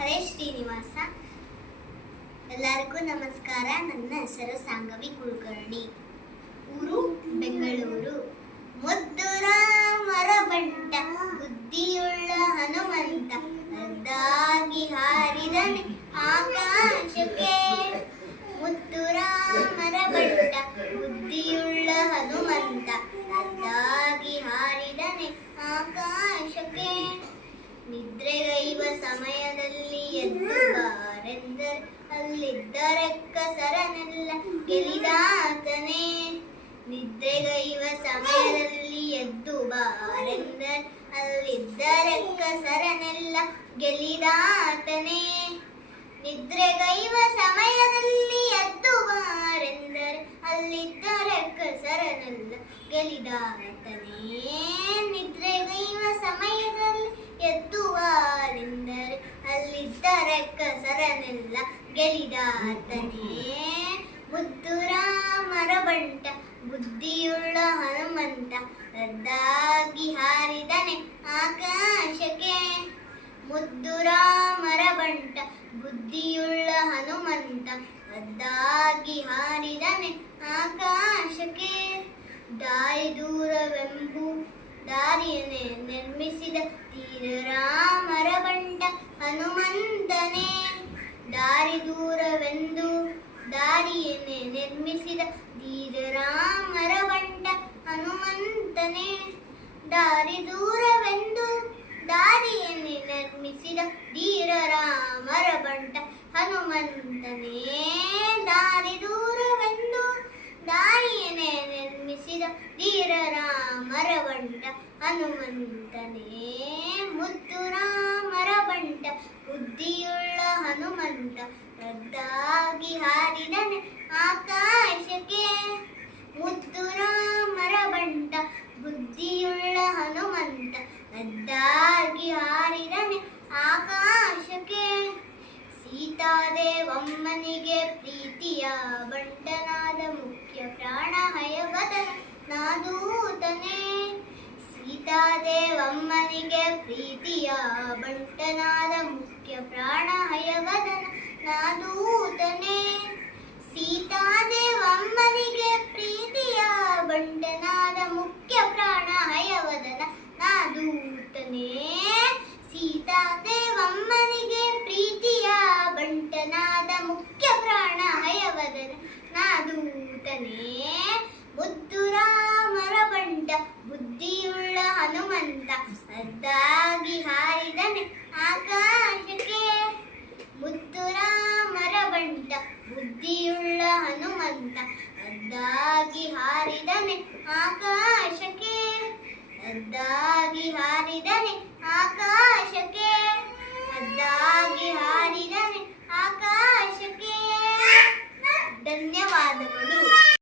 ಹರೇ ಶ್ರೀನಿವಾಸ ಎಲ್ಲರಿಗೂ ನಮಸ್ಕಾರ. ನನ್ನ ಹೆಸರು ಸಾಂಗವಿ ಕುಲಕರ್ಣಿ. ಊರು ಬೆಂಗಳೂರು. ಮುದ್ದುರ ಮರಬಂಟ, ಬುದ್ಧಿಯುಳ್ಳ ಹನುಮಂತ ಅದ್ದಾಗಿ ಹಾರಿದನೆ ಆಕಾಶಕ್ಕೆ. ಮುದ್ದುರ ಮರಬಂಟ, ಬುದ್ಧಿಯುಳ್ಳ ಹನುಮಂತ ಅದ್ದಾಗಿ ಹಾರಿದನೆ ಆಕಾಶಕ್ಕೆ. ನಿದ್ರೆಗೈವ ಸಮಯದಲ್ಲಿ ಎದ್ದು ಬಾರೆಂದರೆ ಅಲ್ಲಿದ್ದರೆಕ್ಕ ರಕ್ಕಸರನೆಲ್ಲ ಗೆಲಿದಾತನೇ ನಿದ್ರೆಗೈವ ಸಮಯದಲ್ಲಿ ಎದ್ದು ಬಾರೆಂದರೆ ಅಲ್ಲಿದ್ದರೆಕ್ಕ ರಕ್ಕಸರನೆಲ್ಲ ಗೆಲಿದಾತನೇ ನಿದ್ರೆಗೈವ ಸಮಯದಲ್ಲಿ ಎದ್ದು ಬಾರೆಂದರೆ ಅಲ್ಲಿದ್ದ ರಕ್ಕಸರನೆಲ್ಲ ಗೆಲಿದಾತನೇ ನಿದ್ರೆಗೈವ ಸಮಯದಲ್ಲಿ ಎದ್ದು ಅಲ್ಲಿ ಅಲ್ಲಿದ್ದರೆ ಸರನೆಲ್ಲ ಗೆಲಿದಾತನೇ. ಮುದ್ದು ರಾಮರ ಬಂಟ, ಬುದ್ಧಿಯುಳ್ಳ ಹನುಮಂತ, ರದ್ದಾಗಿ ಹಾರಿದನೆ ಆಕಾಶಕ್ಕೆ. ಮುದ್ದು ರಾಮರ ಬಂಟ, ಬುದ್ಧಿಯುಳ್ಳ ಹನುಮಂತ, ರದ್ದಾಗಿ ಹಾರಿದನೆ ಆಕಾಶಕ್ಕೆ. ದಾರಿ ದೂರವೆಂಬು ದಾರಿಯನ್ನೇ ನಿರ್ಮಿಸಿದ ತೀರ ರಾಮರ ಹನುಮಂತನೆ. ದಾರಿ ದೂರವೆಂದು ದಾರಿಯನ್ನೇ ನಿರ್ಮಿಸಿದ ಧೀರ ರಾಮರ ಹನುಮಂತನೆ. ದಾರಿ ದೂರವೆಂದು ದಾರಿಯನ್ನೇ ನಿರ್ಮಿಸಿದ ಧೀರ ರಾಮರ ಬಂಟ ಹನುಮಂತನೇ ದಾರಿ ದೂರವೆಂದು ದಾರಿಯನ್ನೇ ನಿರ್ಮಿಸಿದ ಧೀರ ರಾಮರ ಬಂಟ ಹನುಮಂತನೇ ಮುದ್ದು ರಾಮರ ಬಂಟ, ಬುದ್ಧಿಯುಳ್ಳ ಹನುಮಂತ, ರದ್ದಾಗಿ ಹಾರಿದನೆ ಆಕಾಶಕ್ಕೆ. ಮುದ್ದು ರಾಮರ ಬಂಟ, ಬುದ್ಧಿಯುಳ್ಳ ಹನುಮಂತ, ರದ್ದಾಗಿ ಹಾರಿದನೆ ಆಕಾಶಕ್ಕೆ. ಸೀತಾದೇವಮ್ಮನಿಗೆ ಪ್ರೀತಿಯ ಬಂಟನಾದ ಮುಖ್ಯ ಪ್ರಾಣ ಹಯವದನ ನಾದೂತನೇ ಸೀತಾದೇವಮ್ಮನಿಗೆ ಪ್ರೀತಿಯ ಬಂಟನಾದ ಮುಖ್ಯ ಪ್ರಾಣ ಹಯವದನ ನಾದೂತನೇ. ಸೀತಾದೇವಮ್ಮನಿಗೆ ಪ್ರೀತಿಯ ಬಂಟನಾದ ಮುಖ್ಯ ಪ್ರಾಣ ಹಯವದನ ನಾದೂತನೇ ಸೀತಾದೇವಮ್ಮನಿಗೆ ಪ್ರೀತಿಯ ಬಂಟನಾದ ಮುಖ್ಯ ಪ್ರಾಣ ಹಯವದನ ನಾದೂತನೇ ಮುದ್ದು ರಾಮರ ಬಂಟ ಬುದ್ಧಿಯುಳ್ಳ ಹನುಮಂತ ಅದ್ದಾಗಿ ಹಾರಿದನೆ ಆಕಾಶಕ್ಕೆ ಮುದ್ದು ರಾಮರ ಬಂಟ ಬುದ್ಧಿಯುಳ್ಳ ಹನುಮಂತ ಅದ್ದಾಗಿ ಹಾರಿದನೆ ಆಕಾಶಕ್ಕೆ ಅದ್ದಾಗಿ